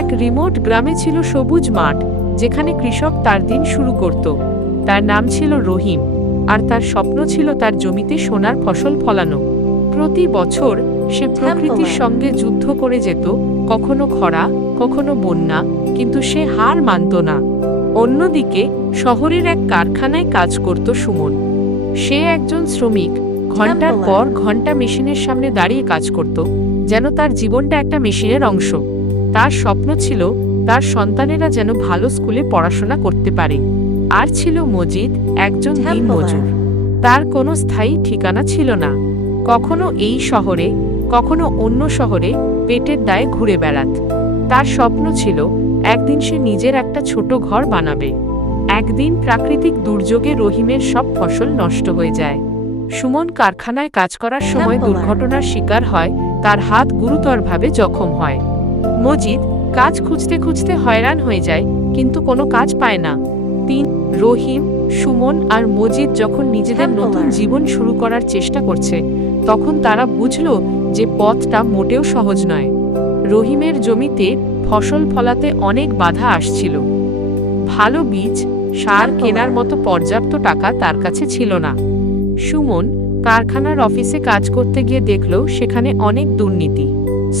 এক রিমোট গ্রামে ছিল সবুজ মাঠ, যেখানে কৃষক তার দিন শুরু করত। তার নাম ছিল রহিম, আর তার স্বপ্ন ছিল তার জমিতে সোনার ফসল ফলানো। প্রতি বছর সে প্রকৃতির সঙ্গে যুদ্ধ করে যেত, কখনো খরা, কখনো বন্যা, কিন্তু সে হার মানত না। অন্যদিকে শহরের এক কারখানায় কাজ করত সুমন। সে একজন শ্রমিক, ঘন্টার পর ঘন্টা মেশিনের সামনে দাঁড়িয়ে কাজ করত, যেন তার জীবনটা একটা মেশিনের অংশ। তার স্বপ্ন ছিল তার সন্তানেরা যেন ভালো স্কুলে পড়াশোনা করতে পারে। আর ছিল মজিদ, একজন দিনমজুর। তার কোনো স্থায়ী ঠিকানা ছিল না, কখনো এই শহরে, কখনো অন্য শহরে পেটের দায়ে ঘুরে বেড়াত। তার স্বপ্ন ছিল একদিন সে নিজের একটা ছোট ঘর বানাবে। একদিন প্রাকৃতিক দুর্যোগে রহিমের সব ফসল নষ্ট হয়ে যায়। সুমন কারখানায় কাজ করার সময় দুর্ঘটনার শিকার হয়, তার হাত গুরুতরভাবে জখম হয়। মজিদ কাজ খুঁজতে খুঁজতে হয়রান হয়ে যায়, কিন্তু কোনো কাজ পায় না। রহিম, সুমন আর মজিদ যখন নিজেদের নতুন জীবন শুরু করার চেষ্টা করছে, তখন তারা বুঝল যে পথটা মোটেও সহজ নয়। রহিমের জমিতে ফসল ফলাতে অনেক বাধা আসছিল। ভালো বীজ, সার কেনার মতো পর্যাপ্ত টাকা তার কাছে ছিল না। সুমন কারখানার অফিসে কাজ করতে গিয়ে দেখল সেখানে অনেক দুর্নীতি,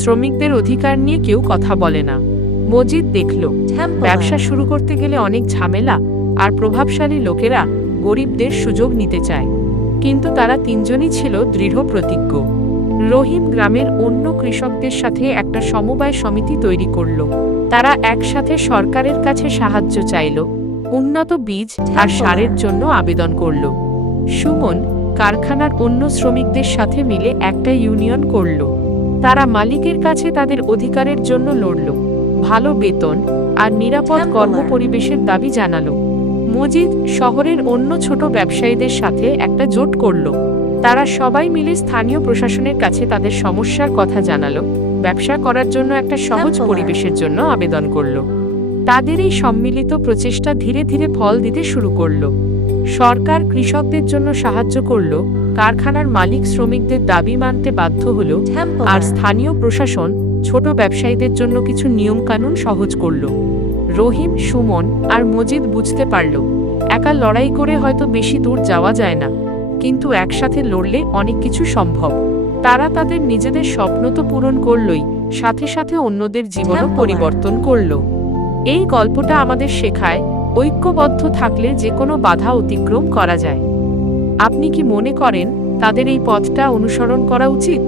শ্রমিকদের অধিকার নিয়ে কেউ কথা বলে না। মজিদ দেখল ব্যবসা শুরু করতে গেলে অনেক ঝামেলা, আর প্রভাবশালী লোকেরা গরিবদের সুযোগ নিতে চায়। কিন্তু তারা তিনজনই ছিল দৃঢ় প্রতিজ্ঞ। রহিম গ্রামের অন্য কৃষকদের সাথে একটা সমবায় সমিতি তৈরি করল। তারা একসাথে সরকারের কাছে সাহায্য চাইল, উন্নত বীজ আর সারের জন্য আবেদন করল। সুমন কারখানার অন্য শ্রমিকদের সাথে মিলে একটা ইউনিয়ন করল। তারা মালিকের কাছে তাদের অধিকারের জন্য লড়ল, ভালো বেতন আর নিরাপদ কর্মপরিবেশের দাবি জানালো। মজিদ শহরের অন্য ছোট ব্যবসায়ীদের সাথে একটা জোট করল। তারা সবাই মিলে স্থানীয় প্রশাসনের কাছে তাদের সমস্যার কথা জানালো, ব্যবসা করার জন্য একটা সহজ পরিবেশের জন্য আবেদন করল। তাদের এই সম্মিলিত প্রচেষ্টা ধীরে ধীরে ফল দিতে শুরু করল। সরকার কৃষকদের জন্য সাহায্য করল, কারখানার মালিক শ্রমিকদের দাবি মানতে বাধ্য হল, আর স্থানীয় প্রশাসন ছোট ব্যবসায়ীদের জন্য কিছু নিয়মকানুন সহজ করল। রহিম, সুমন আর মজিদ বুঝতে পারল একা লড়াই করে হয়তো বেশি দূর যাওয়া যায় না, কিন্তু একসাথে লড়লে অনেক কিছু সম্ভব। তারা তাদের নিজেদের স্বপ্ন তো পূরণ করলই, সাথে সাথে অন্যদের জীবনও পরিবর্তন করল। এই গল্পটা আমাদের শেখায় ঐক্যবদ্ধ থাকলে যে কোনো বাধা অতিক্রম করা যায়। আপনি কি মনে করেন তাদের এই পথটা অনুসরণ করা উচিত?